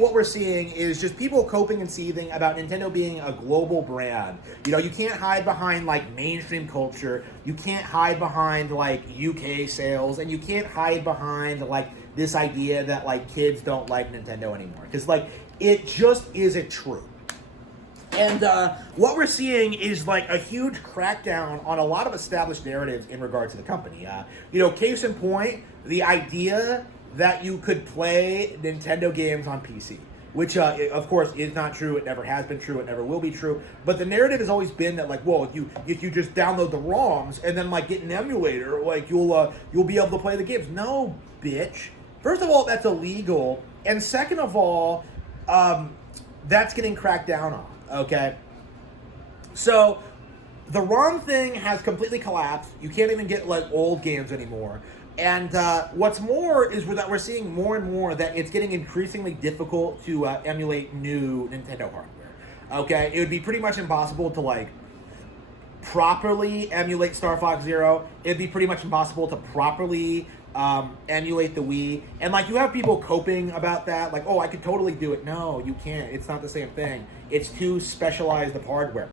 what we're seeing is just people coping and seething about Nintendo being a global brand. You know, you can't hide behind like mainstream culture. You can't hide behind like UK sales, and you can't hide behind like this idea that like kids don't like Nintendo anymore, because like it just isn't true. And what we're seeing is like a huge crackdown on a lot of established narratives in regard to the company. You know, case in point, the idea that you could play Nintendo games on PC, which of course is not true. It never has been true. It never will be true. But the narrative has always been that like, well, if you just download the ROMs and then like get an emulator, like you'll be able to play the games. No, bitch. First of all, that's illegal, and second of all, that's getting cracked down on. Okay, so the ROM thing has completely collapsed. You can't even get like old games anymore. And what's more is that we're seeing more and more that it's getting increasingly difficult to emulate new Nintendo hardware. Okay, it would be pretty much impossible to like properly emulate Star Fox Zero. It'd be pretty much impossible to properly emulate the Wii. And like you have people coping about that, like, oh, I could totally do it. No, you can't. It's not the same thing. It's too specialized of hardware.